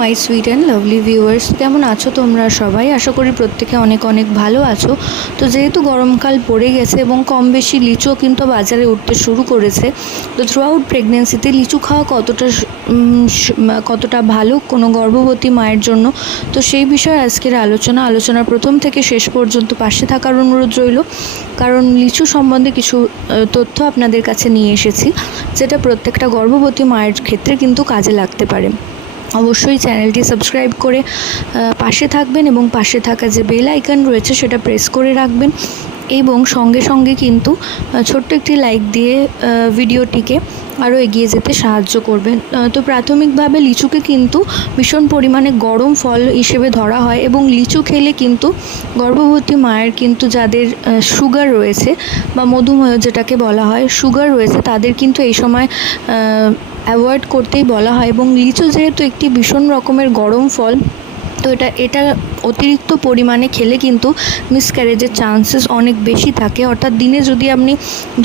My sweet and lovely viewers কেমন আছো তোমরা সবাই? আশা করি প্রত্যেকে অনেক অনেক ভালো আছো। তো যেহেতু গরমকাল পড়ে গেছে এবং কম বেশি লিচুও কিন্তু বাজারে উঠতে শুরু করেছে, তো থ্রু আউট প্রেগনেন্সিতে লিচু খাওয়া কতটা কতটা ভালো কোনো গর্ভবতী মায়ের জন্য? তো সেই বিষয়ে আজকের আলোচনা, আলোচনার প্রথম থেকে শেষ পর্যন্ত পাশে থাকার অনুরোধ রইল। কারণ লিচু সম্বন্ধে কিছু তথ্য আপনাদের কাছে নিয়ে এসেছি, যেটা প্রত্যেকটা গর্ভবতী মায়ের ক্ষেত্রে কিন্তু কাজে লাগতে পারে। অবশ্যই চ্যানেলটি সাবস্ক্রাইব করে পাশে থাকবেন এবং পাশে থাকা যে বেল আইকন রয়েছে সেটা প্রেস করে রাখবেন এবং সঙ্গে সঙ্গে কিন্তু ছোট্ট একটি লাইক দিয়ে ভিডিওটিকে আরও এগিয়ে যেতে সাহায্য করবেন। তো প্রাথমিকভাবে লিচুকে কিন্তু ভীষণ পরিমাণে গরম ফল হিসেবে ধরা হয় এবং লিচু খেলে কিন্তু গর্ভবতী মায়ের কিন্তু যাদের সুগার রয়েছে বা মধুমেহ যেটাকে বলা হয়, সুগার রয়েছে তাদের কিন্তু এই সময় অ্যাভয়েড করতেই বলা হয় এবং লিচু যেহেতু একটি ভীষণ রকমের গরম ফল, তো এটা এটা অতিরিক্ত পরিমাণে খেলে কিন্তু মিসক্যারেজের চান্সেস অনেক বেশি থাকে। অর্থাৎ দিনে যদি আপনি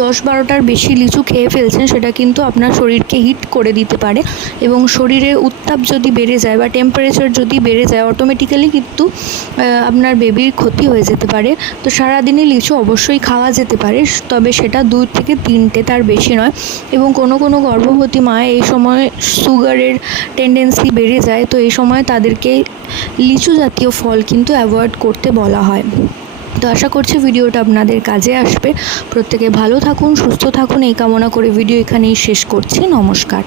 দশ বারোটার বেশি লিচু খেয়ে ফেলছেন, সেটা কিন্তু আপনার শরীরকে হিট করে দিতে পারে এবং শরীরের উত্তাপ যদি বেড়ে যায় বা টেম্পারেচার যদি বেড়ে যায় অটোমেটিক্যালি কিন্তু আপনার বেবির ক্ষতি হয়ে যেতে পারে। তো সারাদিনে লিচু অবশ্যই খাওয়া যেতে পারে, তবে সেটা দুই থেকে তিনটে তার বেশি নয় এবং কোনো কোনো গর্ভবতী মা এই সময় সুগারের টেন্ডেন্সি বেড়ে যায়, তো এই সময় তাদেরকে লিচু জাতীয় ফল কিন্তু অ্যাভয়েড করতে বলা হয়। তো আশা করছি ভিডিওটা আপনাদের কাজে আসবে। প্রত্যেকে ভালো থাকুন, সুস্থ থাকুন। এই কামনা করে ভিডিও এখানেই শেষ করছি। নমস্কার।